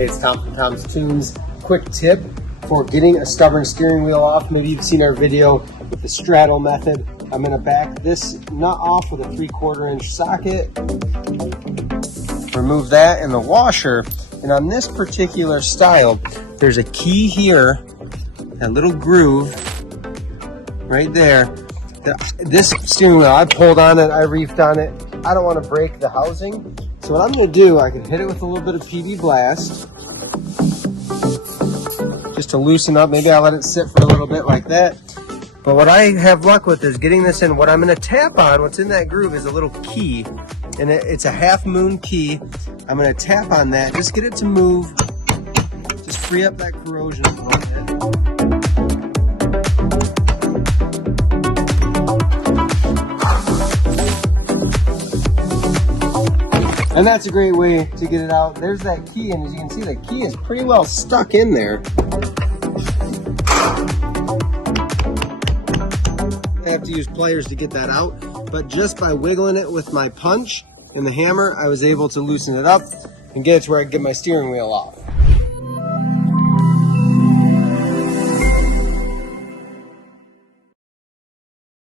Hey, it's Tom from Tom's Tunes. Quick tip for getting a stubborn steering wheel off. Maybe you've seen our video with the straddle method. I'm going to back this nut off with a 3/4 inch socket. Remove that and the washer. And on this particular style, there's a key here, that little groove right there. This steering wheel, I pulled on it, I reefed on it. I don't want to break the housing. So what I'm going to do, I can hit it with a little bit of PB Blast. Just to loosen up. Maybe I'll let it sit for a little bit like that. But what I have luck with is getting this in. What I'm going to tap on, what's in that groove, is a little key. And it's a half moon key. I'm going to tap on that, just get it to move. Just free up that corrosion a little bit. And that's a great way to get it out. There's that key, and as you can see, the key is pretty well stuck in there. I have to use pliers to get that out, but just by wiggling it with my punch and the hammer, I was able to loosen it up and get it to where I can get my steering wheel off.